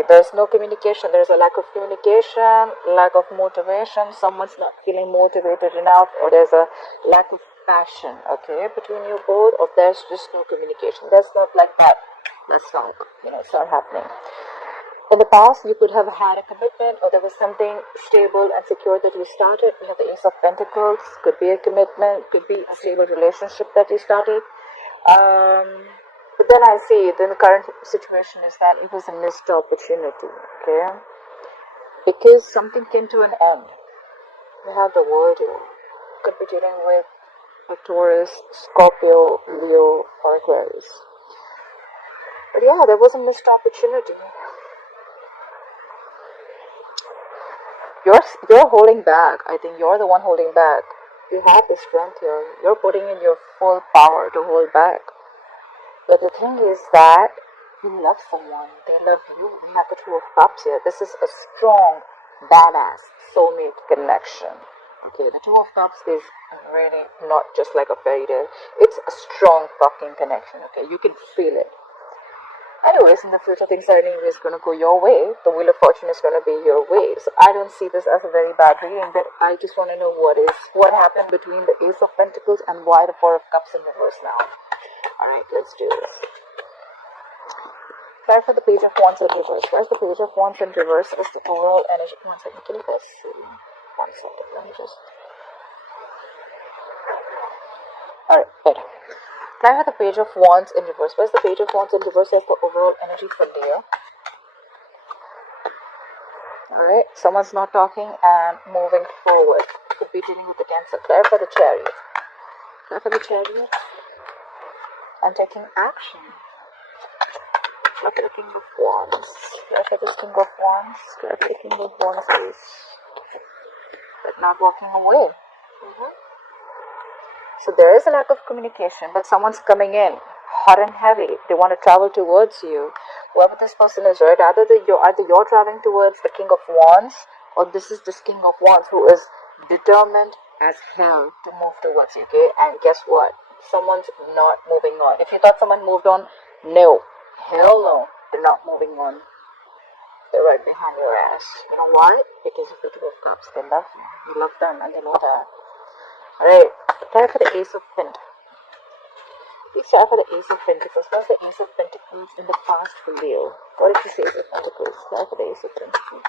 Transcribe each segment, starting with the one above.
see, there's no communication. There's a lack of communication, lack of motivation. Someone's not feeling motivated enough, or there's a lack of passion, okay, between you both, or there's just no communication. There's not like that. Let's talk. It's not happening. In the past, you could have had a commitment, or there was something stable and secure that you started. You have the Ace of Pentacles. Could be a commitment, could be a stable relationship that you started. But then I see, then the current situation is that it was a missed opportunity, okay? Because something came to an end. We have the world here. Could be dealing with a Taurus, Scorpio, Leo, or Aquarius. But yeah, there was a missed opportunity. You're holding back. I think you're the one holding back. You have the strength here. You're putting in your full power to hold back. But the thing is that you love someone. They love you. We have the Two of Cups here. This is a strong, badass soulmate connection. Okay, the Two of Cups is really not just like a fairy tale. It's a strong fucking connection. Okay, you can feel it. Anyways, in the future, things are anyways going to go your way. The Wheel of Fortune is going to be your way. So I don't see this as a very bad reading, but I just want to know what happened between the Ace of Pentacles and why the Four of Cups in reverse now. Alright, let's do this. Try for the Page of Wands in reverse. Where's the Page of Wands in reverse? Is the overall energy? One second, can you guys see? One second, let me just... Alright, good. Try for the Page of Wands in reverse. Where's the Page of Wands in reverse? That's the overall energy for Leo. Alright, someone's not talking and moving forward. Could be dealing with the Cancer. Try for the Chariot. Try for the Chariot. And taking action. Try for the King of Wands. Try for this King of Wands. Try for the King of Wands, please. But not walking away. So there is a lack of communication, but someone's coming in hot and heavy. They want to travel towards you. Whoever this person is, right? Either you're traveling towards the King of Wands, or this is this King of Wands who is determined as hell to move towards you. Okay, and guess what? Someone's not moving on. If you thought someone moved on, no, hell no, they're not moving on. They're right behind your ass. You know why? Because of the Two of Cups. They love you. You love them, and they know that. Alright, try for the Ace of Pentacles. Please try for the Ace of Pentacles. What's the Ace of Pentacles in the past for Leo? What is this Ace of Pentacles? Try for the Ace of Pentacles.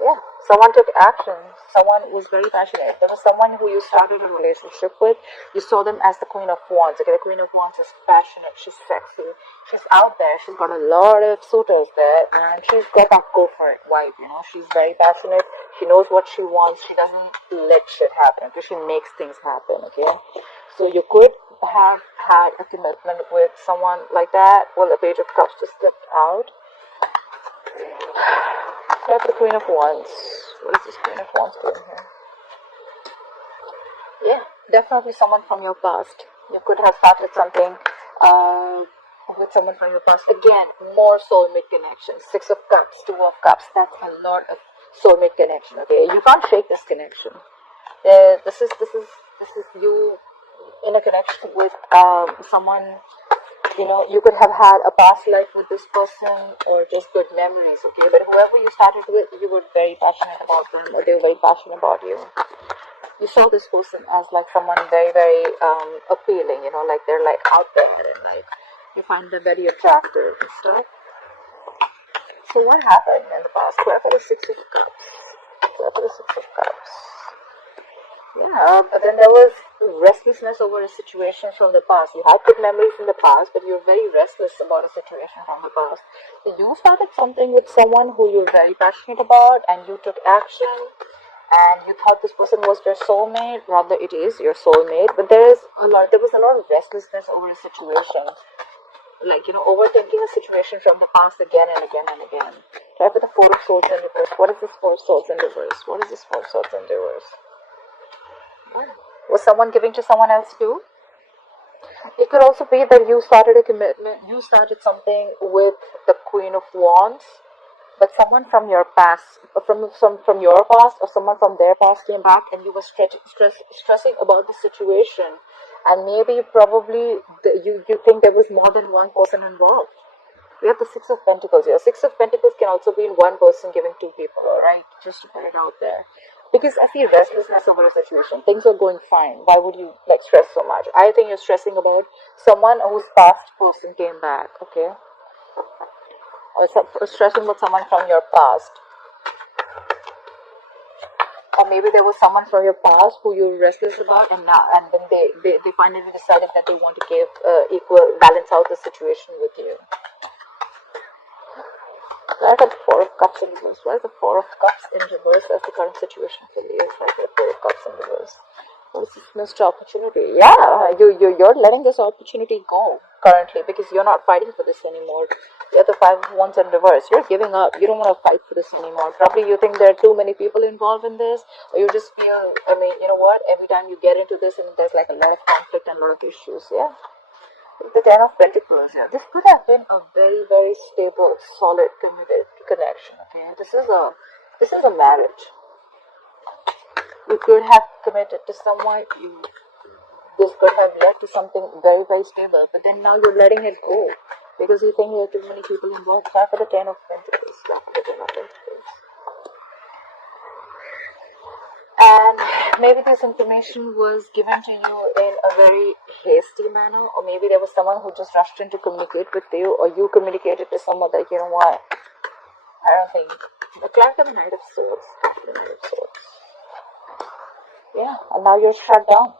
Yeah, someone took action. Someone was very passionate. There was someone who you started a relationship with. You saw them as the Queen of Wands. Okay, the Queen of Wands is passionate. She's sexy. She's out there. She's got a lot of suitors there, and she's got that go for it vibe. She's very passionate. She knows what she wants. She doesn't let shit happen. Okay, she makes things happen. Okay, so you could have had a commitment with someone like that. Well, the Page of Cups just slipped out. Try for the Queen of Wands. What is this Queen of Wands doing here? Yeah, definitely someone from your past. You could have started something with someone from your past. Again, more soulmate connections. Six of Cups, Two of Cups. That's a lot of soulmate connection. Okay, you can't shake this connection. This is you in a connection with someone. You could have had a past life with this person, or just good memories, okay? But whoever you started with, you were very passionate about them, or they were very passionate about you. You saw this person as like someone very, very appealing, like they're like out there, and like you find them very attractive and stuff. So what happened in the past? Where for the Six of Cups? Where for the Six of Cups? Yeah, but then there was restlessness over a situation from the past. You had good memories in the past, but you're very restless about a situation from the past. So you started something with someone who you're very passionate about, and you took action, and you thought this person was your soulmate. Rather, it is your soulmate, but there was a lot of restlessness over a situation. Like, overthinking a situation from the past again and again and again. Try for the Four of Swords in reverse. What is this Four of Swords in reverse? What is this Four of Swords in reverse? Was someone giving to someone else too? It could also be that you started a commitment. You started something with the Queen of Wands, but someone from your past, from your past, or someone from their past came back, and you were stressing about the situation, and maybe probably you think there was more than one person involved. We have the Six of Pentacles here. Six of Pentacles can also be in one person giving two people, alright? Just to put it out there. Because I feel restlessness over a situation. Things are going fine. Why would you like stress so much? I think you're stressing about someone whose past person came back, okay? Or stressing about someone from your past. Or maybe there was someone from your past who you're restless about, and then they finally decided that they want to give balance out the situation with you. Why is the Four of Cups in reverse? Why is the Four of Cups in reverse as the current situation for you? Why is the Four of Cups in reverse? What is this missed opportunity? Yeah, you're letting this opportunity go currently because you're not fighting for this anymore. You have the Five of Wands in reverse. You're giving up. You don't want to fight for this anymore. Probably you think there are too many people involved in this, or you just feel, I mean, you know what? Every time you get into this, and there's like a lot of conflict and a lot of issues. Yeah. The Ten of Pentacles here. This could have been a very, very stable, solid, committed connection. Okay, this is a marriage. You could have committed to someone. This could have led to something very, very stable. But then now you're letting it go because you think there are too many people involved. Try for the Ten of Pentacles. Try for the Ten of Pentacles. And maybe this information was given to you in a very hasty manner, or maybe there was someone who just rushed in to communicate with you, or you communicated to someone that, you know what, I don't think. The Clerk of the Knight of Swords. The Knight of Swords. Yeah, and now you're shut down.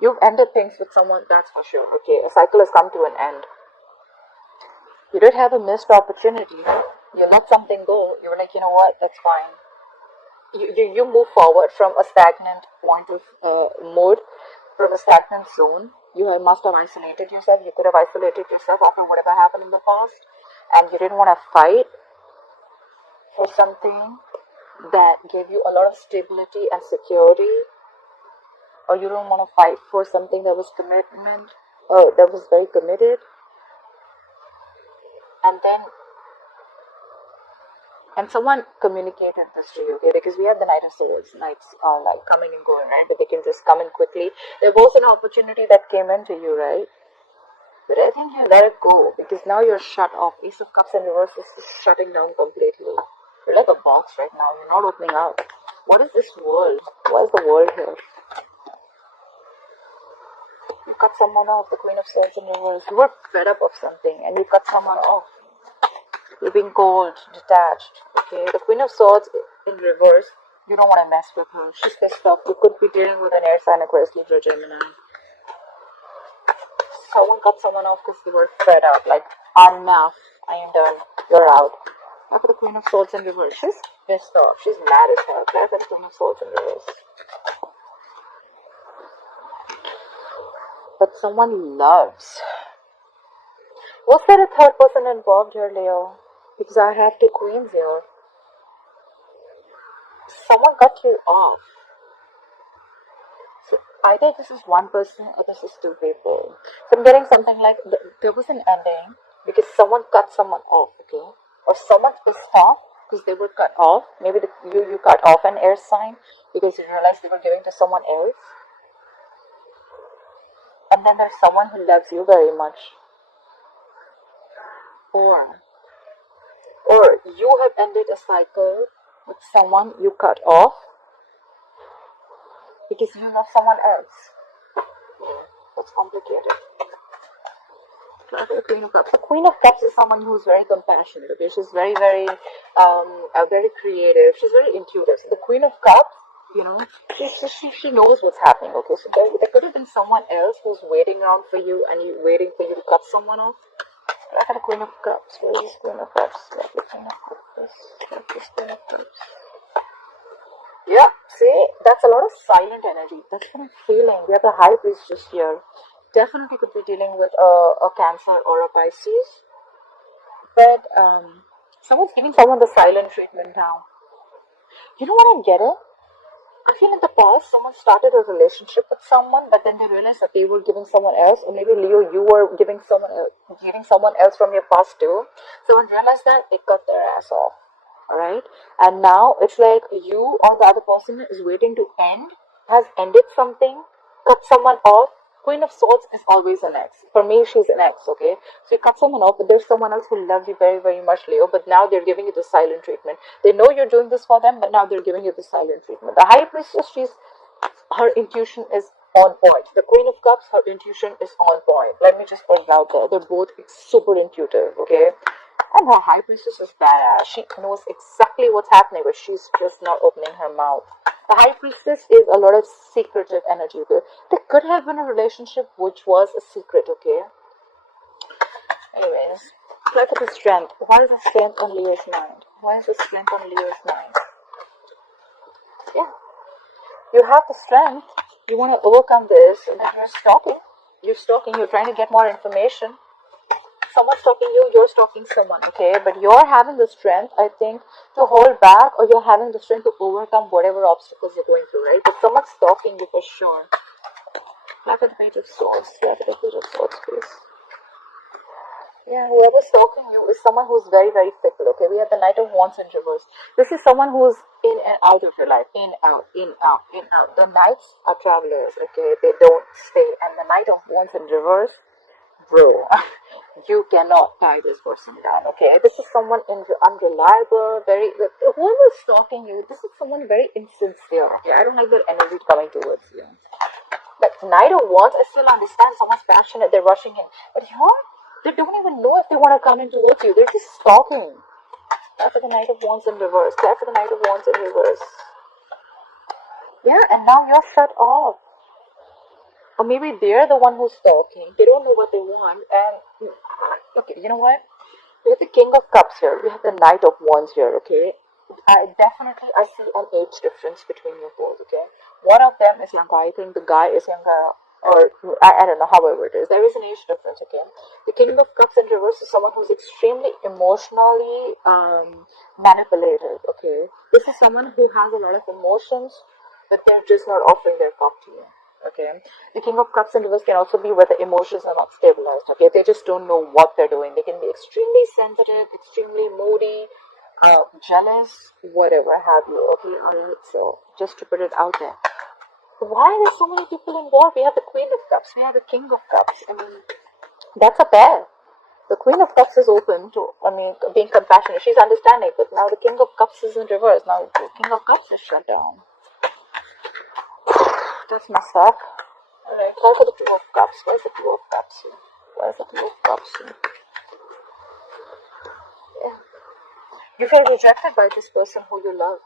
You've ended things with someone, that's for sure. Okay, a cycle has come to an end. You did have a missed opportunity. You let something go. You were like, you know what, that's fine. You move forward from a stagnant point of mode, from a stagnant zone. You must have isolated yourself. You could have isolated yourself after whatever happened in the past, and you didn't want to fight for something that gave you a lot of stability and security, or you don't want to fight for something that was commitment, that was very committed, and someone communicated this to you, okay? Because we have the Knight of Swords. Knights are like coming and going, right? But they can just come in quickly. There was an opportunity that came into you, right? But I think you let it go because now you're shut off. Ace of Cups in reverse is just shutting down completely. You're like a box right now. You're not opening up. What is this world? What is the world here? You cut someone off. The Queen of Swords in reverse. You were fed up of something and you cut someone off. You're being cold, detached, okay? The Queen of Swords in reverse, you don't want to mess with her. She's pissed off. You could be dealing with an air sign, Aquarius, Libra, Gemini. Someone cut someone off because they were fed up. Like, enough. I am done. You're out. Look at the Queen of Swords in reverse. She's pissed off. She's mad as hell. Look at the Queen of Swords in reverse. But someone loves. Was there a third person involved here, Leo? Because I have two queens here. Someone cut you off. So either this is one person or this is two people. So I'm getting something like there was an ending because someone cut someone off, okay? Or someone's pissed off because they were cut off. Maybe you cut off an air sign because you realized they were giving to someone else. And then there's someone who loves you very much. Or you have ended a cycle with someone you cut off because you love someone else. Yeah, that's complicated. The Queen of Cups. The Queen of Cups is someone who's very compassionate. Okay? She's very, very, very creative. She's very intuitive. So the Queen of Cups, you know, she knows what's happening. Okay, so there could have been someone else who's waiting around for you, and you waiting for you to cut someone off. Look at the Queen of Cups. Where is this Queen of Cups? Look at the Queen of Cups. Look at this Queen of Cups. Yeah, see, that's a lot of silent energy. That's what I'm feeling. We have the High Priest just here. Definitely could be dealing with a Cancer or a Pisces. But someone's giving someone the silent treatment now. You know what I'm getting? I feel in the past, someone started a relationship with someone, but then they realized that they were giving someone else, or maybe Leo, you were giving someone else from your past too. Someone realized that, they cut their ass off, alright? And now it's like you or the other person is waiting to end, has ended something, cut someone off, Queen of Swords is always an ex. For me, she's an ex, okay? So you cut someone off, but there's someone else who loves you very, very much, Leo, but now they're giving you the silent treatment. They know you're doing this for them, but now they're giving you the silent treatment. The High Priestess, her intuition is on point. The Queen of Cups, her intuition is on point. Let me just put it out there. They're both super intuitive, okay? And her High Priestess is badass. She knows exactly what's happening, but she's just not opening her mouth. The High Priestess is a lot of secretive energy, okay? There could have been a relationship which was a secret, okay? Anyways, look at the strength. Why is the strength on Leo's mind? Why is the strength on Leo's mind? Yeah. You have the strength. You want to overcome this, and then you're stalking. You're stalking. You're trying to get more information. Someone's stalking you, you're stalking someone, okay? But you're having the strength, I think, to hold back, or you're having the strength to overcome whatever obstacles you're going through, right? But someone's stalking you for sure. Look at the Page of Swords. Look at the Page of Swords, please. Yeah, whoever's stalking you is someone who's very, very fickle, okay? We have the Knight of Wands in reverse. This is someone who's in and out of your life. In, out, in, out, in, out. The Knights are travelers, okay? They don't stay. And the Knight of Wands in reverse, bro, you cannot tie this person down, okay? This is someone unreliable, very, whoever's stalking you, this is someone very insincere, okay? I don't like their energy coming towards you. But Knight of Wands, I still understand someone's passionate, they're rushing in. But they don't even know if they want to come in towards you, they're just stalking. Clap for the Knight of Wands in reverse, clap for the Knight of Wands in reverse. Yeah, and now you're shut off. Or maybe they're the one who's stalking. They don't know what they want. And, okay, you know what? We have the King of Cups here. We have the Knight of Wands here, okay? I see an age difference between you both, okay? One of them is younger. I think the guy is younger. Or, I don't know, however it is. There is an age difference, okay? The King of Cups in reverse is someone who's extremely emotionally manipulated, okay? This is someone who has a lot of emotions, but they're just not offering their cup to you. Okay, the King of Cups in reverse can also be where the emotions are not stabilized. Okay, they just don't know what they're doing. They can be extremely sensitive, extremely moody, jealous, whatever have you. Okay, alright. So just to put it out there, why are there so many people involved? We have the Queen of Cups, we have the King of Cups. I mean, that's a pair. The Queen of Cups is open to, being compassionate. She's understanding, but now the King of Cups is in reverse. Now the King of Cups is shut down. That's messed up. Alright, try for the Two of Cups. Where's the Two of Cups here? Where's the Two of Cups here? Yeah. You feel rejected by this person who you love.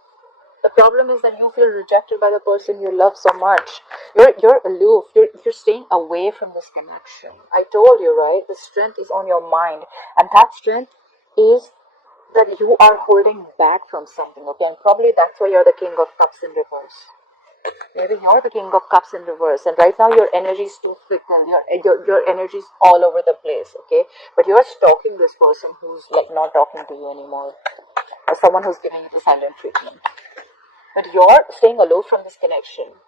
The problem is that you feel rejected by the person you love so much. You're aloof. You're staying away from this connection. I told you, right? The strength is on your mind. And that strength is that you are holding back from something, okay? And probably that's why you're the King of Cups in reverse. Maybe you're the King of Cups in reverse, and right now your energy is too fickle. Your energy is all over the place, okay? But you're stalking this person who's like not talking to you anymore, or someone who's giving you the silent treatment. But you're staying aloof from this connection.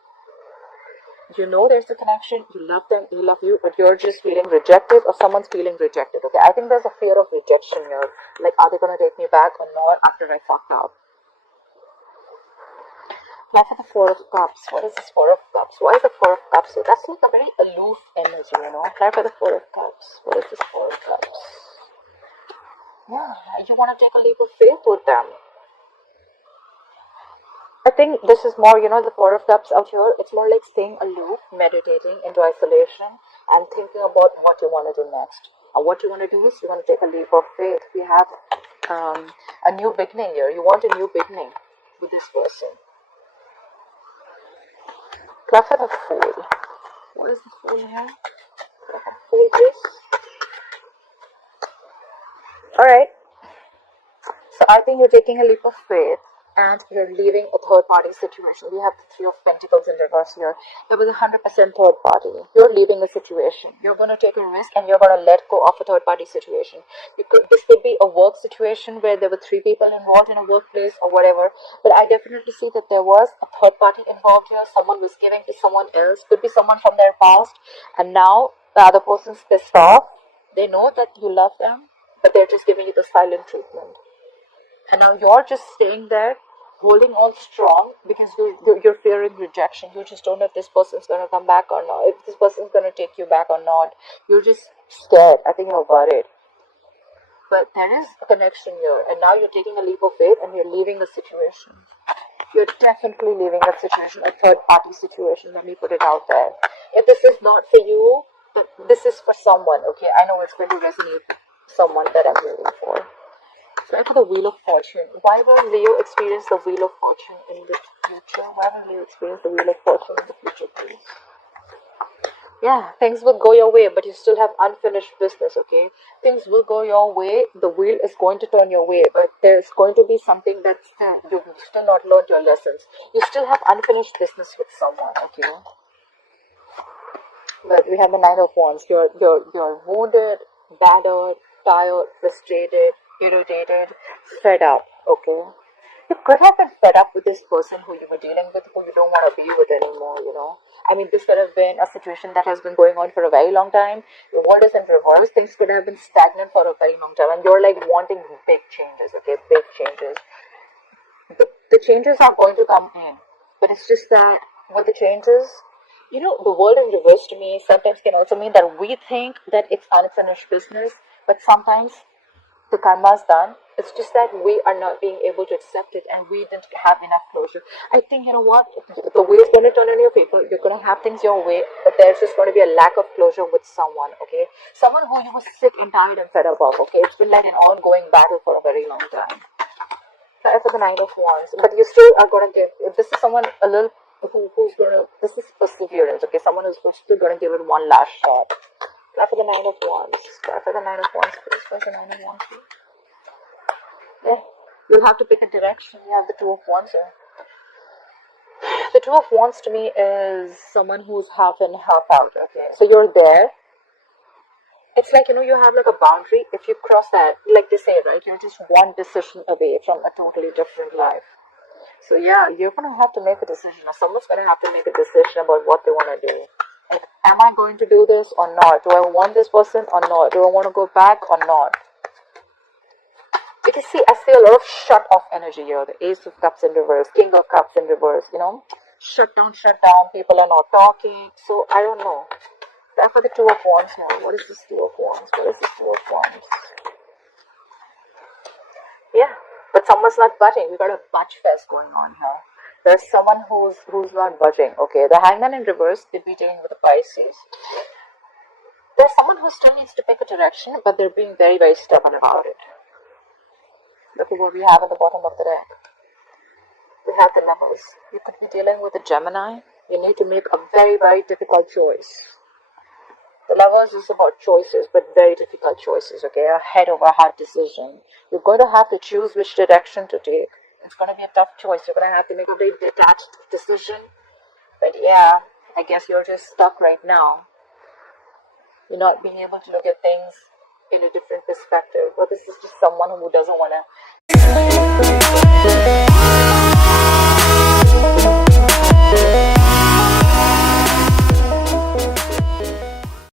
You know there's a connection, you love them, they love you, but you're just feeling rejected, or someone's feeling rejected, okay? I think there's a fear of rejection here. Like, are they gonna take me back or not after I fucked up? Look at the Four of Cups. What is this Four of Cups? Why is the Four of Cups here? That's like a very aloof energy, you know. Try for the Four of Cups. What is this Four of Cups? Yeah, you want to take a leap of faith with them. I think this is more, the Four of Cups out here, it's more like staying aloof, meditating into isolation, and thinking about what you want to do next. And what you want to do is you want to take a leap of faith. We have a new beginning here. You want a new beginning with this person. Clap for the Fool. What is the Fool here? Fool, please. Alright. So I think you're taking a leap of faith and you're leaving a third party situation. We have the Three of Pentacles in reverse here. There was 100% third party. You're leaving a situation. You're going to take a risk and you're going to let go of a third party situation. This could be a work situation where there were 3 people involved in a workplace or whatever. But I definitely see that there was a third party involved here. Someone was giving to someone else. Could be someone from their past. And now the other person's pissed off. They know that you love them, but they're just giving you the silent treatment. And now you're just staying there, holding on strong because you're fearing rejection. You just don't know if this person's going to come back or not, if this person's going to take you back or not. You're just scared. I think you're worried. But there is a connection here, and now you're taking a leap of faith and you're leaving the situation. You're definitely leaving that situation, a third party situation. Let me put it out there. If this is not for you, then this is for someone, okay? I know it's going to resonate with someone that I'm waiting for. So for the Wheel of Fortune, why will Leo experience the Wheel of Fortune in the future? Why will Leo experience the Wheel of Fortune in the future, please? Yeah, things will go your way, but you still have unfinished business, okay? Things will go your way, the wheel is going to turn your way, but there's going to be something that's you've still not learned your lessons. You still have unfinished business with someone, okay? But we have the Knight of Wands. You're wounded, battered, tired, frustrated, irritated, fed up, okay? You could have been fed up with this person who you were dealing with, who you don't want to be with anymore, you know. I mean, this could have been a situation that has been going on for a very long time. Your world is in reverse. Things could have been stagnant for a very long time. And you're like wanting big changes, okay? Big changes. The changes are going to come in. But it's just that with the changes, you know, the world in reverse to me sometimes can also mean that we think that it's unfinished business. But sometimes the karma is done. It's just that we are not being able to accept it and we didn't have enough closure. I think, you know what, the wheel is going to turn in your favor. You're going to have things your way, but there's just going to be a lack of closure with someone, okay? Someone who you were sick and tired and fed up of, okay? It's been like an ongoing battle for a very long time. Try for the Knight of Wands. But you still are going to give, if this is someone a little, who's going to, this is perseverance, okay? Someone who's still going to give it one last shot. Try for the Knight of Wands. Try for the Knight of Wands, please. Try for the Knight of Wands, please. Yeah. You'll have to pick a direction. You have the Two of Wands here. The Two of Wands to me is someone who's half in, half out. Okay, so you're there. It's like, you know, you have like a boundary. If you cross that, like they say, right, you're just one decision away from a totally different life. So yeah, you're going to have to make a decision, or someone's going to have to make a decision about what they want to do. Like, am I going to do this or not? Do I want this person or not? Do I want to go back or not? Because see, I see a lot of shut off energy here. The Ace of Cups in reverse, King of Cups in reverse, you know. Shut down, people are not talking. So, I don't know. Try for the Two of Wands here. What is this Two of Wands? What is this Two of Wands? Yeah, but someone's not budging. We got a budge fest going on here. There's someone who's not budging. Okay, the Hangman in reverse could be dealing with the Pisces. There's someone who still needs to pick a direction, but they're being very, very stubborn about it. Look at what we have at the bottom of the deck. We have the Lovers. You could be dealing with a Gemini. You need to make a very, very difficult choice. The Lovers is about choices, but very difficult choices, okay? A head over heart decision. You're going to have to choose which direction to take. It's going to be a tough choice. You're going to have to make a very detached decision. But yeah, I guess you're just stuck right now. You're not being able to look at things in a different perspective. But this is just someone who doesn't want to